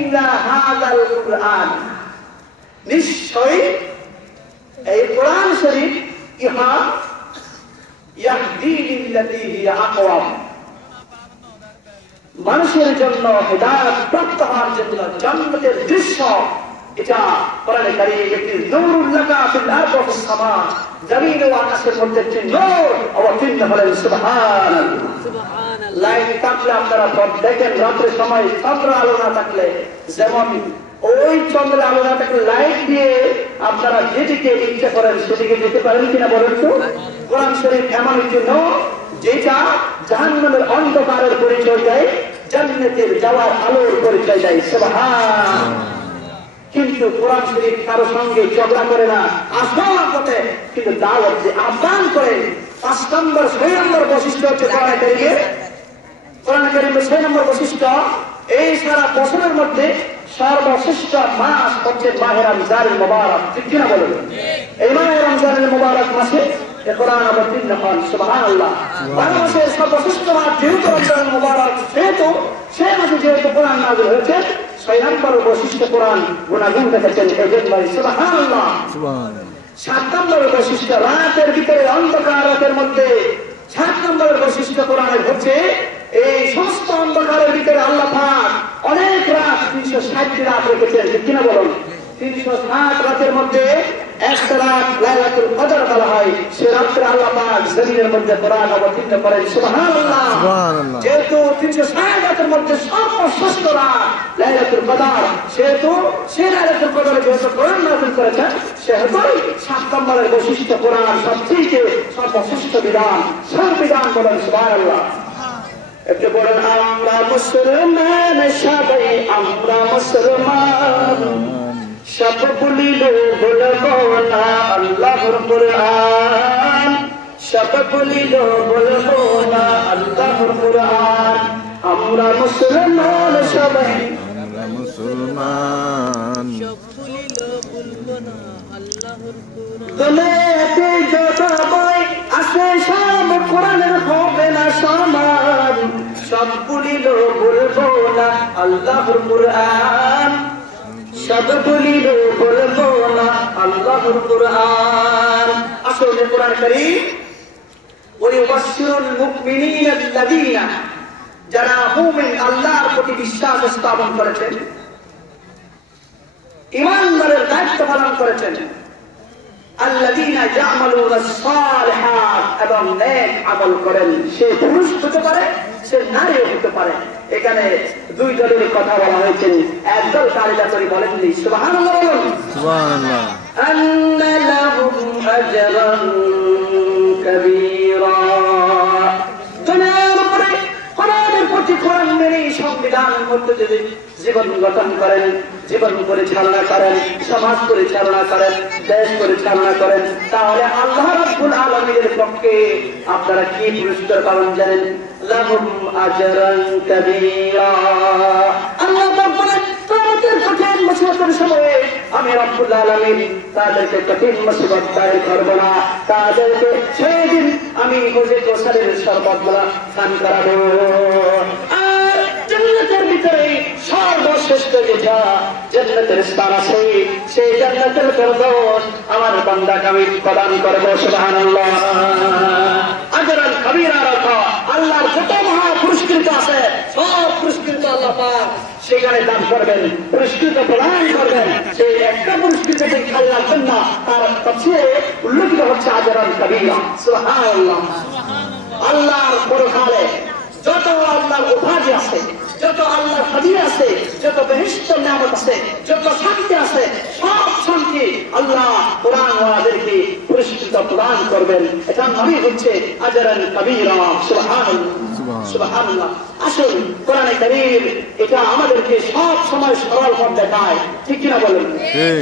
ইন্না হাযাল কুরআন, নিশ্চয়ই এই কোরআন শরীফ ইহা ইয়াহদি লিল্লাতী হিয়া আকওয়াম, মানুষের জন্য হিদায়াত প্রাপ্ত হওয়ার জন্য জান্নাতের দৃশ্য। এটা কোরআনে কারীম একটি নূরুল লাকা ফিল আরদি ওয়া ফিস সামা, জমিন ও আকাশের মধ্যে একটি নূর। অবতীর্ণ হলেন সুবহানাল্লাহ। লাইট থাকলে আপনারা দেখেন রাত্রে সময় চন্দ্র আলো না থাকলে, যেমন ওই চন্দ্রের আলো না থাকলে লাইট দিয়ে আপনারা যেদিকে ইচ্ছা করেন সেদিকে যেতে পারেন কিনা বলেন তো? কোরআন শরীফ এমন একটি নূর যেটা জাহান্নামের অন্ধকারের পরিচয় দেয়, জান্নাতের যাওয়ার আলোর পরিচয় দেয়। সুবহানাল্লাহ। কিন্তু কোরআন শরীফ কারো সঙ্গে ঝগড়া করে না, আসল পথে কিন্তু দাওয়াত দিয়ে আহ্বান করে। 5 নম্বর 6 নম্বর বৈশিষ্ট্য হচ্ছে কোরআন কারীমের 6 নম্বর বৈশিষ্ট্য, এই সারা বছরের মধ্যে সর্বশ্রেষ্ঠ মাস হচ্ছে মাহে রমজানুল মুবারক। ঠিক কিনা বলুন? এই মাহে রমজানুল মুবারক মাসে কোরআন অবতীর্ণ হন। সুবহানাল্লাহ। বাংলাদেশের সর্বশ্রেষ্ঠ মাস যেহেতু রমজানুল মুবারক, সেহেতু সেই মাসে যেহেতু কোরআন নাযিল হয়েছে, 6 নম্বর বৈশিষ্ট্য কোরআন গুণাগুণ দেখেছেন এই জন্য। সুবহানাল্লাহ। 7 নম্বর বৈশিষ্ট্য রাতের ভিতরে অন্ধকার রাতের মধ্যে 7 নম্বর বৈশিষ্ট্য কোরআনের হচ্ছে এই সমস্ত অন্ধকারের ভিতরে আল্লাহ পাক অনেক রাত 360 রাত রেখেছেন। ঠিক কিনা বলুন? 360 রাতের মধ্যে একটা রাত লাইলাতুল কদর বলা হয়। সে রাত্রে আল্লাহ পাক জমিনের মধ্যে কোরআন অবতীর্ণ করেন। সুবহানাল্লাহ। যেহেতু 360 রাতের মধ্যে সর্বশ্রেষ্ঠ রাত লাইলাতুল কদর, সেহেতু সেই লাইলাতুল কদরে যেহেতু কোরআন নাযিল করেছেন, সেহেতু 7 নম্বরের বৈশিষ্ট্য কোরআন সবচেয়ে সর্বশ্রেষ্ঠ বিধান, সংবিধান বলেন। সুবহানাল্লাহ। একটু বলেন আমরা মুসলমান, সবাই আমরা মুসলমান, সব ভুলিল বলবো না আল্লাহর কুরআন, সব ভুলিল বলবো না আল্লাহর কুরআন। আমরা মুসলমান, সবাই আমরা মুসলমান, সব ভুলিল বলবো না আল্লাহর কুরআন। দুনিয়াতে যত বই আছে সব কোরআনের হবে না সমান, সব ভুলিল বলবো না আল্লাহর কুরআন, সব ভুলিল বলবো না আল্লাহর কুরআন। আসলে কোরআন কারীম ওই ওয়াসিরুল মুমিনিনা আল্লাযীনা, যারা মুমিন আল্লাহর প্রতি বিশ্বাস স্থাপন করেছেন, ঈমানদারের দায়িত্ব পালন করেছেন, আল্লাযীনা ইয়া'মালুনা সালিহাত, এবং নেক আমল করেন। সে পুরুষ হতে পারে, সে নারীও হতে পারে। এখানে 2 দলের কথা বলা হয়েছে। একদল কারিদা করে বলেননি সুবহানাল্লাহ। সুবহানাল্লাহ। আন্না লাহুম আজরান কাবীরা। দুনিয়ার উপরে কোরআনের প্রতি কোরআন মেনে সংবিধানের মধ্যে যদি জীবন গঠন করেন, জীবন পরিচালনা করেন, সমাজ পরিচালনা করেন, দেশ পরিচালনা করেন, তাহলে আল্লাহ রাব্বুল আলামিনের পক্ষে আপনারা কি পুরস্কার পাবেন জানেন? লাহুম আজরান কাবীরা। আল্লাহ পাক বলেন, তাদের কঠিন মুসিবতের সময়ে আমি রাব্বুল আলামিন তাদেরকে কঠিন মুসিবত দায়ের করব না, তাদেরকে সেই দিন আমি হুজুর কোসারের শরবত পান করাবো। আর জান্নাতের ভিতরে সর্বশ্রেষ্ঠ যেটা জান্নাতের স্থান আছে, সেই জান্নাতের ফেরদৌস আমার বান্দাকে আমি প্রদান করব। সুবহানাল্লাহ। আজরান কাবীরা অর্থ আল্লাহর যত মহা পুরস্কৃত আছে সব পুরস্কৃত আল্লাহ পাক সেখানে দান করবেন, পুরস্কৃত প্রদান করবেন। সেই একটা পুরস্কৃত খেয়াল রাখবেন না, তার সবচেয়ে উল্লেখিত হচ্ছে আজরান কাবীরা। সুবহানাল্লাহ। আল্লাহর পরকালে যত আল্লাহর উপাধি আছে, যত আল্লাহর হাদিয়া আছে, যত বেহেশত নিয়ামত আছে, যত শান্তি আছে, সব শান্তি আল্লাহ কোরআন ওয়ালাদেরকে পুরস্কৃত প্রদান করবেন। এটা নামই হচ্ছে আজরান কাবীরা। সুবহানাল্লাহ। সুবহানাল্লাহ। আসল কোরআনে কারীম এটা আমাদেরকে সব সময় সরল পথ দেখায়। ঠিক কিনা বলেন?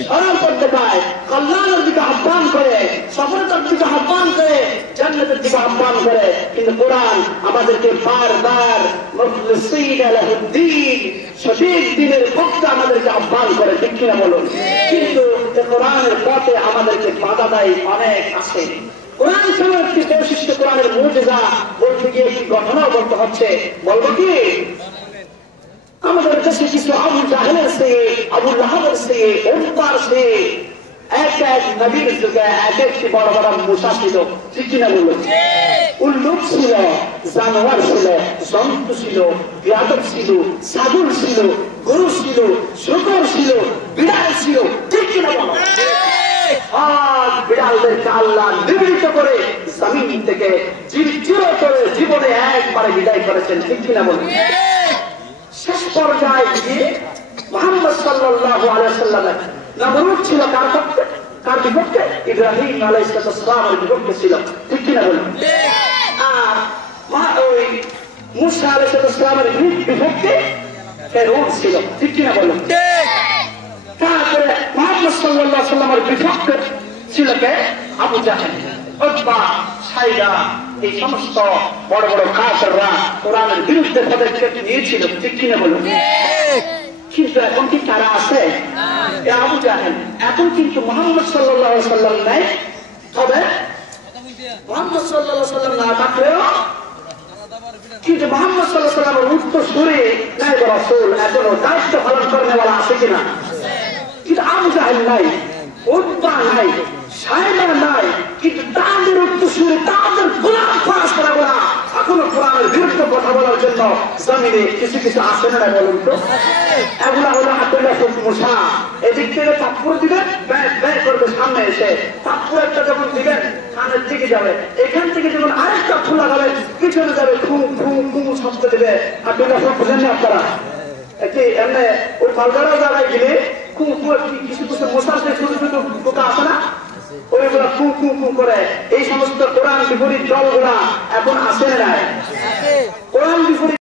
সরল পথ দেখায়, কল্যাণের দিকে আহ্বান করে, সফলতার দিকে আহ্বান করে, জান্নাতের দিকে আহ্বান করে। কিন্তু কোরআন আমাদেরকে বারবার মুখলিসিনা লাহুদ্দীন, সঠিক দ্বীনের পক্ষে আমাদেরকে আহ্বান করে। ঠিক কিনা বলুন? কিন্তু কোরআনের পথে আমাদেরকে বাধা দেয় অনেক আছে। কোরআন ছাড়া একটি বৈশিষ্ট্য, কোরআনের মুজিজা বলতে গিয়ে একটি ঘটনাও বলতে হচ্ছে। বলবো কি? আমাদের দেশে কিছু আবু জাহেলের চেয়ে, আবু লাহাবের চেয়ে, ওমবার চেয়ে এক এক নবীর যুগে এক একটি বড় বড় মূসা ছিল, ঠিক কিনা বলুন? উল্লুক ছিল, জানোয়ার ছিল, জন্তু ছিল, বিয়াদব ছিল, ছাগল ছিল, গরু ছিল, শুকর ছিল, বিড়াল ছিল, ঠিক কিনা বলুন? আজ বিড়ালদেরকে আল্লাহ নিবৃত করে জমিন থেকে জীবনে একবারে বিদায় করেছেন, ঠিক কিনা বলুন? শেষ পর্যায়ে গিয়ে মুহাম্মদ সাল্লাল্লাহু আলাইহি ওয়াসাল্লামের নমরুদ ছিল কার বিপক্ষে? ইব্রাহিম আলাইহিস সালামের বিপক্ষে ছিল, ঠিক কিনা বলুন? আর ওই মুসা আলাইহিস সালামের বিপক্ষে ফেরাউন ছিল, ঠিক কিনা বলুন? তারপরে মুহাম্মদ সাল্লাল্লাহু আলাইহি ওয়াসাল্লামের বিপক্ষে ছিল কে? আবু জাহেল, উতবা, সাইদা, এই সমস্ত বড় বড় কাফেররা কোরআনের বিরুদ্ধে পদক্ষেপ নিয়েছিল, ঠিক কিনা বলুন? কিন্তু এখন কি তারা আছে? আবু জাহেল এখন কিন্তু মুহাম্মদ সাল্লাল্লাহু আলাইহি ওয়াসাল্লাম নাই। তবে মুহাম্মদ সাল্লাল্লাহু আলাইহি ওয়াসাল্লাম না থাকলেও কিন্তু মুহাম্মদ সাল্লাল্লাহু আলাইহি ওয়াসাল্লামের উত্তরসূরি নায়েব রাসূল এখনো দায়িত্ব পালন করেনেওয়ালা আছে কিনা? কিন্তু আবু জাহেল নাই, উতবা নাই, সাইবা নাই, কিন্তু তাদের উত্তরসূরি, তাদের গোলাম ফারাসরা এখনো কোরআনের বিরুদ্ধে কথা বলার জন্য জমিনে কিছু কিছু আসে না, বলুন তো? এগুলা হলো আব্দুল্লাহ ইবনে মুসা। এদিক থেকে তাপ্পুর দিবেন, ব্যয় করবে সামনে এসে, তাপ্পুর একটা যখন দিবেন কানের দিকে যাবে, এখান থেকে যখন আরেকটা ফুল লাগাবে পিছনে যাবে, খুম খুম খুম শব্দ দেবে। আব্দুল্লাহ বুঝেন না আপনারা? কি এমনি ওই পালগাড়া জায়গায় গেলে খুব কিছু কিছু মশার যে ছোট ছোট পোকা আছে না, ওইগুলা ফু ফু ফু করে। এই সমস্ত কোরআন বিপরীত দলগুলা এখন আসে না, কোরআন বিপরীত